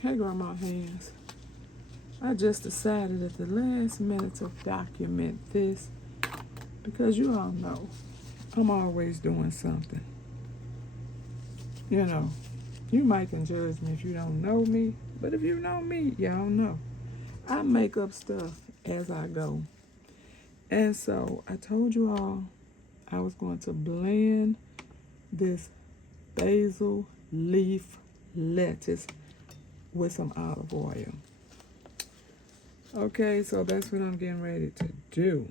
Hey, Grandma Hands. I just decided at the last minute to document this because you all know I'm always doing something. You know, you might can judge me if you don't know me, but if you know me, y'all know. I make up stuff as I go. And so I told you all I was going to blend this basil leaf lettuce with some olive oil. Okay, so that's what I'm getting ready to do.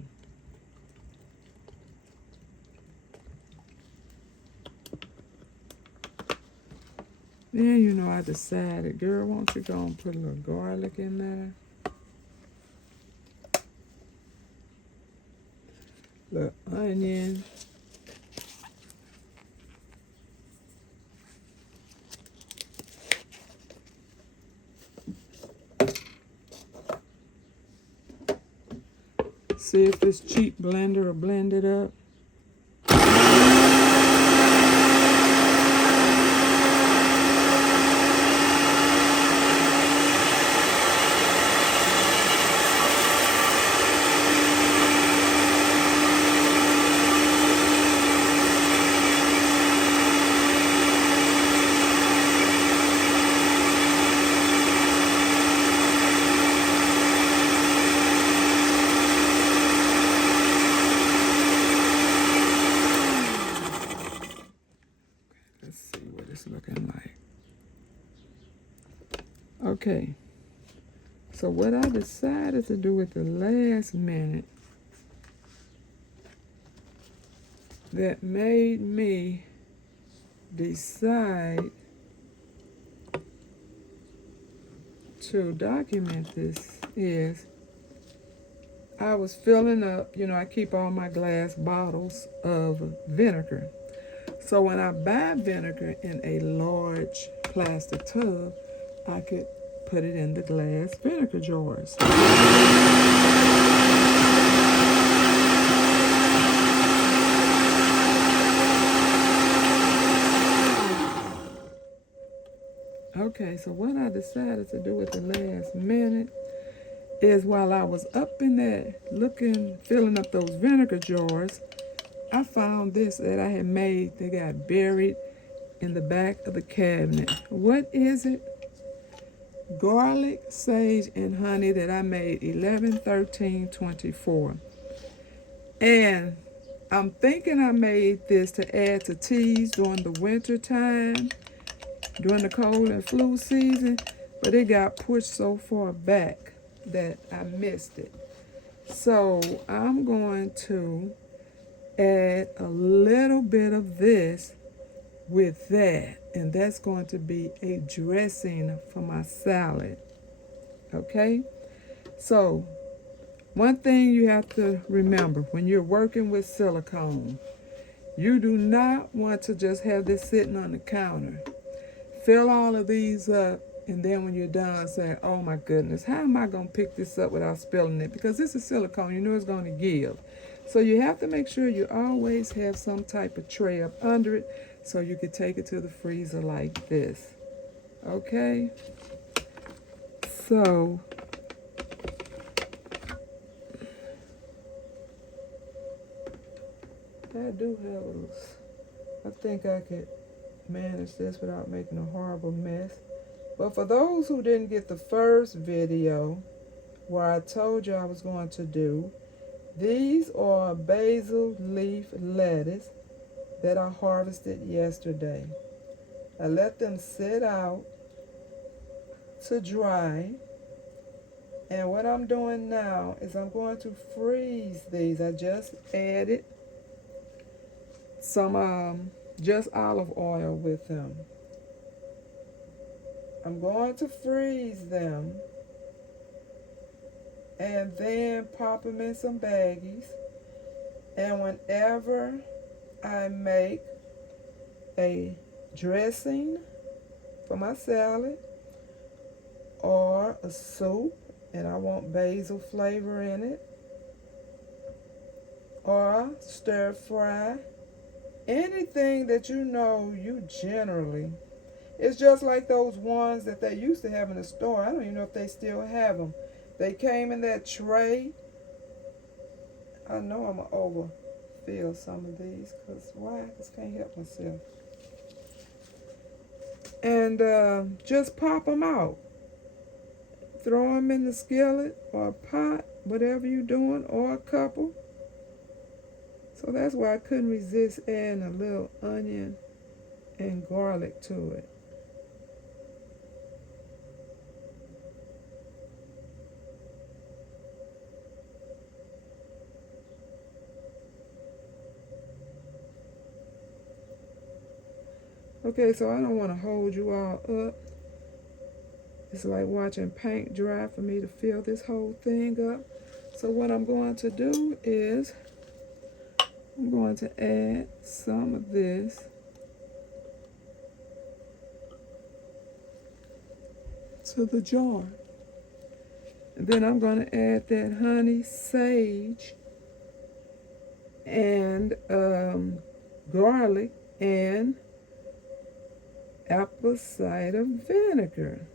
Then, you know, I decided, girl, won't you go and put a little garlic in there? Little onion. See if this cheap blender will blend it up. Let's see what it's looking like. Okay, so what I decided to do at the last minute that made me decide to document this is I was filling up, you know, I keep all my glass bottles of vinegar. So when I buy vinegar in a large plastic tub, I could put it in the glass vinegar jars. Okay, so what I decided to do at the last minute is while I was up in there looking, filling up those vinegar jars, I found this that I had made that got buried in the back of the cabinet. What is it? Garlic, sage, and honey that I made 11/13/24. And I'm thinking I made this to add to teas during the winter time, during the cold and flu season, but it got pushed so far back that I missed it. So I'm going to add a little bit of this with that, and that's going to be a dressing for my salad. Okay, so one thing you have to remember when you're working with silicone, you do not want to just have this sitting on the counter. Fill all of these up, and then when you're done, say, oh my goodness, how am I going to pick this up without spilling it? Because this is silicone, you know it's going to give. So you have to make sure you always have some type of tray up under it so you can take it to the freezer like this. Okay? So I do have I think I could manage this without making a horrible mess. But for those who didn't get the first video where I told you I was going to do, these are basil leaf lettuce that I harvested yesterday. I let them sit out to dry. And what I'm doing now is I'm going to freeze these. I just added some just olive oil with them. I'm going to freeze them and then pop them in some baggies. And whenever I make a dressing for my salad or a soup and I want basil flavor in it, or stir fry, anything that you know you generally It's just like those ones that they used to have in the store. I don't even know if they still have them. They came in that tray. I know I'm going to overfill some of these because why? I just can't help myself. And just pop them out. Throw them in the skillet or a pot, whatever you're doing, or a couple. So that's why I couldn't resist adding a little onion and garlic to it. Okay, so I don't want to hold you all up. It's like watching paint dry for me to fill this whole thing up. So what I'm going to do is I'm going to add some of this to the jar. And then I'm going to add that honey, sage, and garlic, and apple cider vinegar.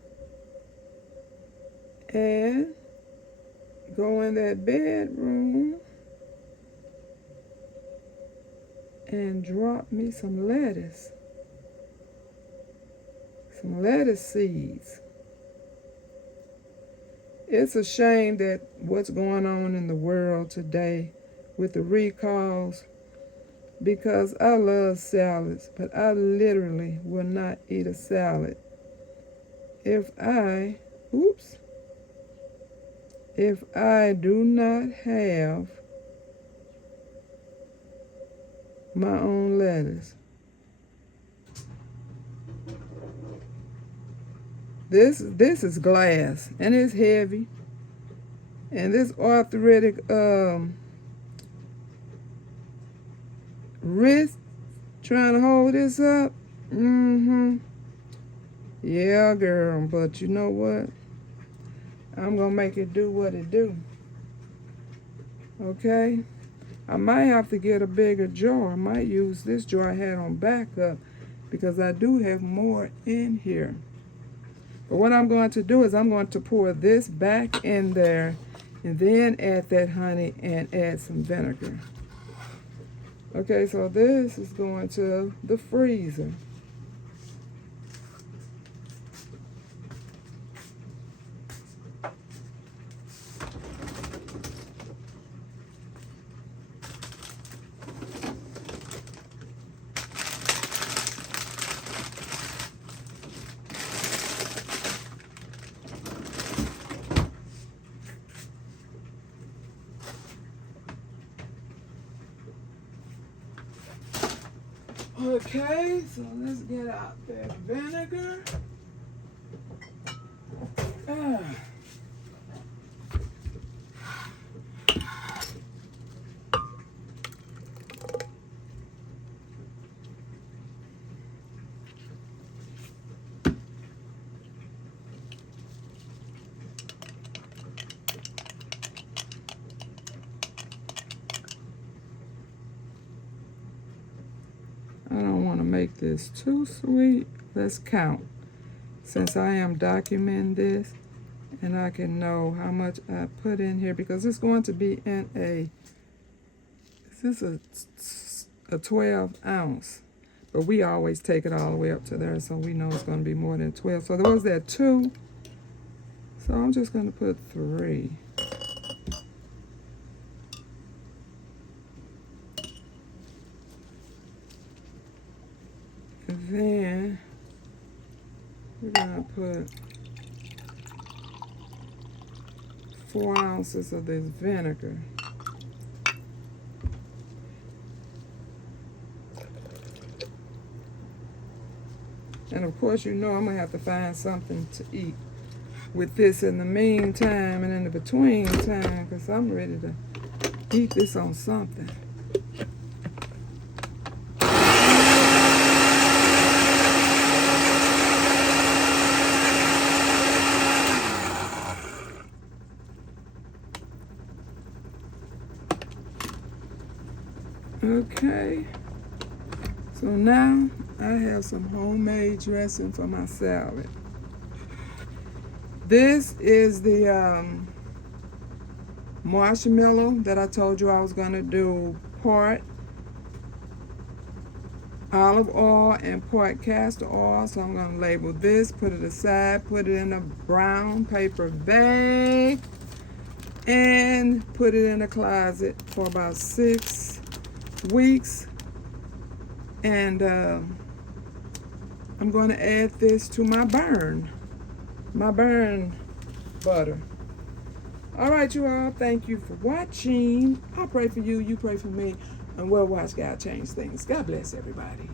And go in that bedroom and drop me some lettuce. Some lettuce seeds. It's a shame that what's going on in the world today with the recalls, because I love salads, but I literally will not eat a salad if I do not have my own lettuce. This is glass and it's heavy, and this arthritic wrist trying to hold this up. Yeah, girl, but you know what? I'm gonna make it do what it do. Okay? I might have to get a bigger jar. I might use this jar I had on backup because I do have more in here. But what I'm going to do is I'm going to pour this back in there and then add that honey and add some vinegar. Okay, so this is going to the freezer. Okay, so let's get out that vinegar. I don't want to make this too sweet. Let's count. Since I am documenting this, and I can know how much I put in here, because it's going to be in this is a 12 ounce. But we always take it all the way up to there, so we know it's going to be more than 12. So there was that 2. So I'm just going to put 3. And then we're going to put 4 ounces of this vinegar. And of course, you know I'm going to have to find something to eat with this in the meantime and in the between time, because I'm ready to eat this on something. Okay, so now I have some homemade dressing for my salad. This is the marshmallow that I told you I was going to do part olive oil and part castor oil. So I'm going to label this, put it aside, put it in a brown paper bag, and put it in the closet for about 6 weeks. And I'm going to add this to my burn butter. All right, you all, thank you for watching. I'll pray for you, you pray for me, and we'll watch God change things. God bless everybody.